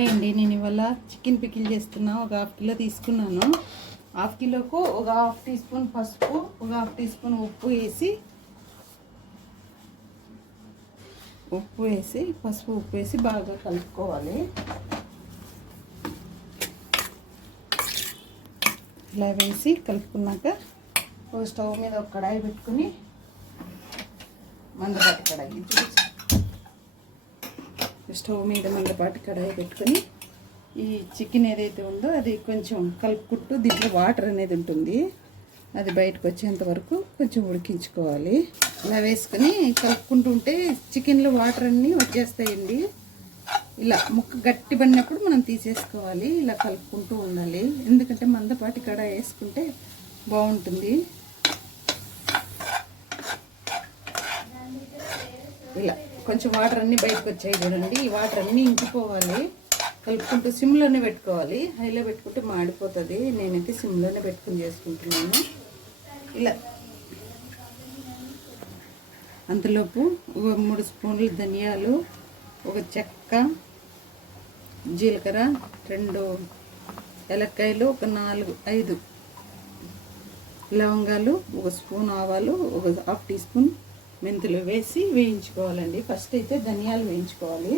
Hi అండి నేను ఇవాళ చికెన్ పికిల్ చేస్తున్నా. ఒక హాఫ్ కిలో తీసుకున్నాను. హాఫ్ కిలోకు ఒక హాఫ్ టీ స్పూన్ పసుపు ఒక హాఫ్ టీ స్పూన్ ఉప్పు వేసి ఉప్పు వేసి పసుపు ఉప్పు వేసి బాగా కలుపుకోవాలి. ఇలా వేసి కలుపుకున్నాక ఒక స్టవ్ మీద ఒక కడాయి పెట్టుకుని మందపాటి కడాయి స్టవ్ మీద మందపాటి కడాయి పెట్టుకొని ఈ చికెన్ ఏదైతే ఉందో అది కొంచెం కలుపుకుంటూ దీంట్లో వాటర్ అనేది ఉంటుంది. అది బయటకు వచ్చేంత వరకు కొంచెం ఉడికించుకోవాలి. ఇలా వేసుకొని కలుపుకుంటూ ఉంటే చికెన్లో వాటర్ అన్నీ వచ్చేస్తాయండి. ఇలా ముక్క గట్టి పడినప్పుడు మనం తీసేసుకోవాలి. ఇలా కలుపుకుంటూ ఉండాలి. ఎందుకంటే మందపాటి కడాయి వేసుకుంటే బాగుంటుంది. ఇలా. కొంచెం వాటర్ అన్నీ బయటకు వచ్చాయి చూడండి. ఈ వాటర్ అన్నీ ఇంకిపోవాలి. కలుపుకుంటూ సిమ్లోనే పెట్టుకోవాలి. హైలో పెట్టుకుంటే మాడిపోతుంది. నేనైతే సిమ్లోనే పెట్టుకుని చేసుకుంటున్నాను. ఇలా. అంతలోపు ఒక మూడు స్పూన్లు ధనియాలు ఒక చెక్క జీలకర్ర రెండు ఎలక్కాయలు ఒక నాలుగు ఐదు లవంగాలు ఒక స్పూన్ ఆవాలు ఒక హాఫ్ టీ స్పూన్ మెంతులు వేసి వేయించుకోవాలండి. ఫస్ట్ అయితే ధనియాలు వేయించుకోవాలి.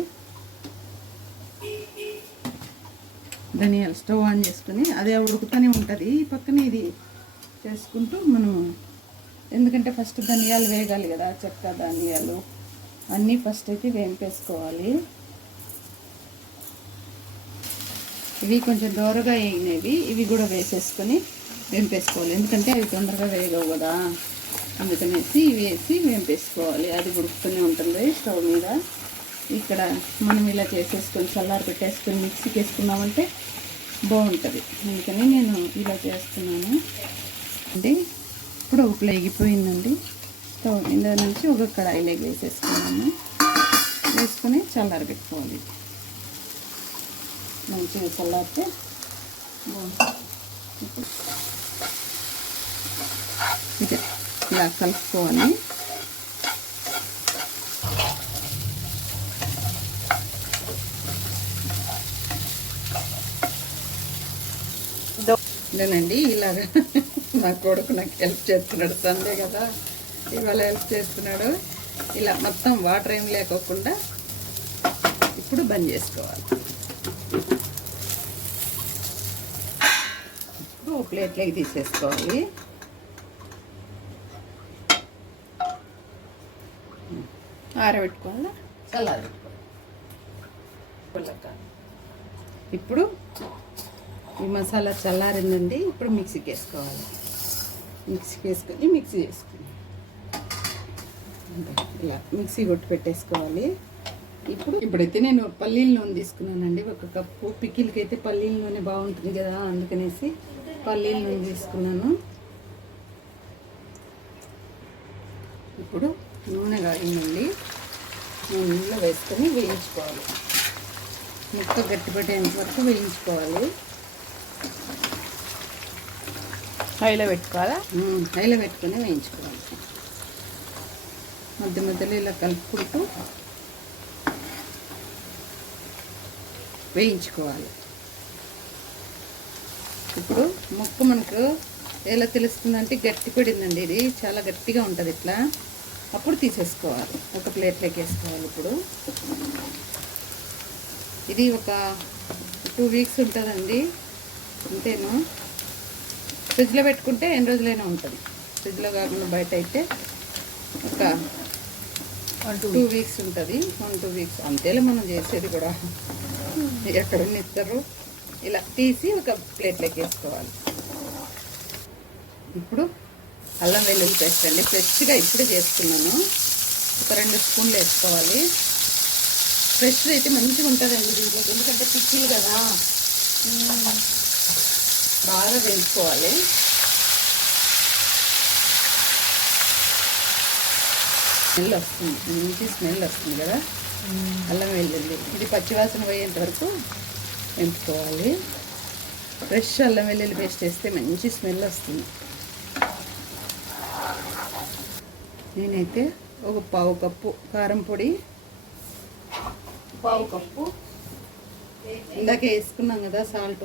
ధనియాలు స్టవ్ ఆన్ చేసుకుని అదే ఉడుకుతూనే ఉంటుంది. ఈ పక్కన ఇది చేసుకుంటూ మనం ఎందుకంటే ఫస్ట్ ధనియాలు వేగాలి కదా చెక్క ధనియాలు అన్నీ ఫస్ట్ అయితే వేంపేసుకోవాలి. ఇవి కొంచెం దోరగా వేగినవి ఇవి కూడా వేసేసుకొని వేంపేసుకోవాలి. ఎందుకంటే అవి తొందరగా వేగవు కదా. అందుకనేసి ఇవి వేసి వేంపేసుకోవాలి అది ఉడుకుతూనే ఉంటుంది స్టవ్ మీద. ఇక్కడ మనం ఇలా చేసేసుకొని చల్లారి పెట్టేసుకొని మిక్సీకి వేసుకున్నామంటే బాగుంటుంది. అందుకని నేను ఇలా చేస్తున్నాను. అంటే ఇప్పుడు ఒక లేగిపోయిందండి. స్టవ్ మీద నుంచి ఒక కడాయిలోకి వేసేసుకున్నాము. వేసుకొని చల్లారి పెట్టుకోవాలి. మంచిగా చల్లారితే బాగుంటుంది. ఇదే ఇలా కలుపుకోవాలి నేనండి ఇలాగ నా కొడుకు నాకు హెల్ప్ చేస్తున్నాడు సండే కదా ఇవాళ హెల్ప్ చేస్తున్నాడు. ఇలా మొత్తం వాటర్ ఏం లేకోకుండా ఇప్పుడు బంద్ చేసుకోవాలి. ఇప్పుడు ప్లేట్లోకి తీసేసుకోవాలి. ఆరబెట్టుకోవాలా? ఇప్పుడు ఈ మసాలా చల్లారిందండి ఇప్పుడు మిక్సీకి వేసుకోవాలి మిక్సీకి వేసుకొని మిక్సీ చేసుకుని. ఇలా మిక్సీ కొట్టి పెట్టేసుకోవాలి. ఇప్పుడు ఇప్పుడైతే నేను పల్లీల నూనె తీసుకున్నానండి. ఒక కప్పు పికిల్కి అయితే పల్లీల నూనె బాగుంటుంది కదా అందుకనేసి పల్లీల నూనె తీసుకున్నాను. ఇప్పుడు నూనె కాగిందండి నూనెలో వేసుకొని వేయించుకోవాలి. ముక్క గట్టిపట్టేంత వరకు వేయించుకోవాలి. హైలో పెట్టుకోవాలా? హైలో పెట్టుకొని వేయించుకోవాలి. మధ్య మధ్యలో ఇలా కలుపుకుంటూ వేయించుకోవాలి. ఇప్పుడు ముక్క మనకు ఎలా తెలుస్తుందంటే గట్టి పడిందండి ఇది. చాలా గట్టిగా ఉంటుంది ఇట్లా. అప్పుడు తీసేసుకోవాలి. ఒక ప్లేట్లోకి వేసుకోవాలి ఇప్పుడు. ఇది ఒక టూ వీక్స్ ఉంటుందండి. అంతేను? ఫ్రిడ్జ్లో పెట్టుకుంటే ఎన్ని రోజులైనా ఉంటుంది. ఫ్రిడ్జ్లో కాకుండా బయట అయితే ఒక వన్ టూ టూ వీక్స్ ఉంటుంది. వన్ టూ వీక్స్ అంతేలే మనం చేసేది కూడా. ఎక్కడ ఇస్తారు ఇలా తీసి ఒక ప్లేట్లోకి వేసుకోవాలి. ఇప్పుడు అల్లం వెల్లుల్లి పేస్ట్ అండి. ఫ్రెష్గా ఇప్పుడే చేసుకున్నాను. ఒక రెండు స్పూన్లు వేసుకోవాలి. ఫ్రెష్ అయితే మంచిగా ఉంటుందండి దీంట్లో. ఎందుకంటే పిచ్చిలు కదా. బాగా వేయించుకోవాలి. స్మెల్ వస్తుంది. మంచి స్మెల్ వస్తుంది కదా. అల్లం వెల్లుల్లి. ఇది పచ్చివాసన పోయేంత వరకు వేపుకోవాలి ఫ్రెష్ అల్లం వెల్లుల్లి పేస్ట్ వేస్తే మంచి స్మెల్ వస్తుంది. నేనైతే ఒక పావు కప్పు కారం పొడి పావు కప్పు. ఇందాక వేసుకున్నాం కదా సాల్ట్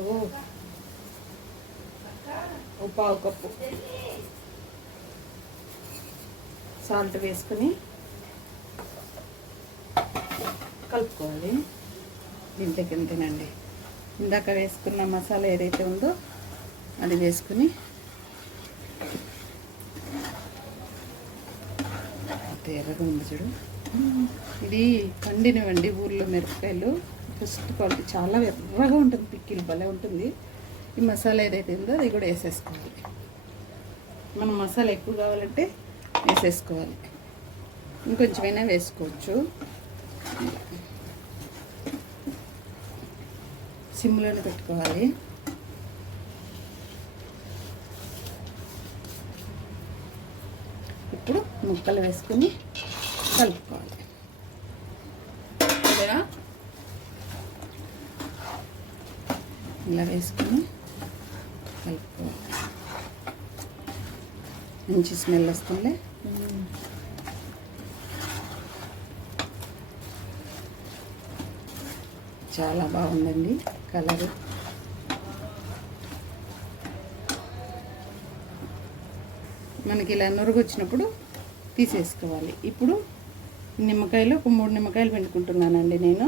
పావు కప్పు సాల్ట్ వేసుకుని కలుపుకోవాలి. దీంట్లోకి ఎంతేనండి ఇందాక వేసుకున్న మసాలా ఏదైతే ఉందో అది వేసుకుని ఎర్రగా ఉంది చూడు. ఇది పండినవండి ఊర్లో మిరపకాయలు. ఫస్ట్ క్వాలిటీ చాలా ఎర్రగా ఉంటుంది పిక్కిలు భలే ఉంటుంది. ఈ మసాలా ఏదైతే ఉందో అది కూడా వేసేసుకోవాలి. మనం మసాలా ఎక్కువ కావాలంటే వేసేసుకోవాలి. ఇంకొంచెమైనా వేసుకోవచ్చు. సిమ్లోనే పెట్టుకోవాలి ఇప్పుడు ముక్కలు వేసుకుని కలుపుకోవాలి. ఇలా ఇలా వేసుకుని కలుపుకోవాలి. మంచి స్మెల్ వస్తుంది చాలా బాగుందండి కలర్. మనకి ఇలా నురుగు వచ్చినప్పుడు తీసేసుకోవాలి. ఇప్పుడు నిమ్మకాయలు ఒక మూడు నిమ్మకాయలు పిండుకుంటున్నానండి నేను.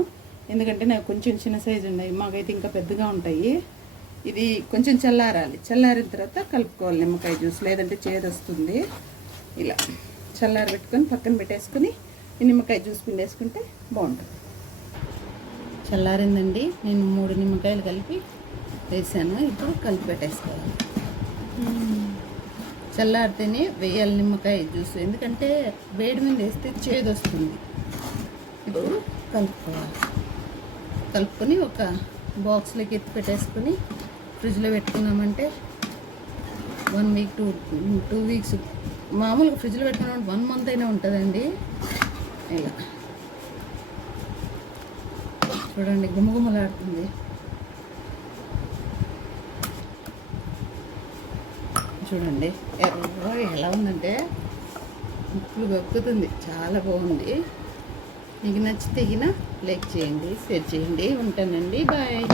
ఎందుకంటే నాకు కొంచెం చిన్న సైజు ఉన్నాయి. మాకైతే ఇంకా పెద్దగా ఉంటాయి. ఇది కొంచెం చల్లారాలి. చల్లారిన తర్వాత కలుపుకోవాలి నిమ్మకాయ జ్యూస్. లేదంటే చేదు వస్తుంది. ఇలా చల్లారి పెట్టుకొని పక్కన పెట్టేసుకొని ఈ నిమ్మకాయ జ్యూస్ పిండేసుకుంటే బాగుంటుంది. చల్లారిందండి. నేను మూడు నిమ్మకాయలు కలిపి వేసాను. ఇప్పుడు కలిపి పెట్టేసుకోవాలి. చల్లారితేనే వేయాలి నిమ్మకాయ జ్యూస్. ఎందుకంటే వేడి మీద వేస్తే చేదు వస్తుంది ఇప్పుడు కలుపుకోవాలి. కలుపుకొని ఒక బాక్స్లోకి ఎత్తి పెట్టేసుకొని ఫ్రిడ్జ్లో పెట్టుకున్నామంటే one week two two weeks. మామూలుగా ఫ్రిడ్జ్లో పెట్టుకున్నామంటే వన్ మంత్ అయినా ఉంటుందండి. ఇలా. చూడండి గుమగుమలాడుతుంది. చూడండి. ఎర్ర ఎలా ఉందంటే ముక్కులు గక్కుతుంది చాలా బాగుంది. మీకు నచ్చితే గిన లైక్ చేయండి షేర్ చేయండి. ఉంటానండి. బాయ్.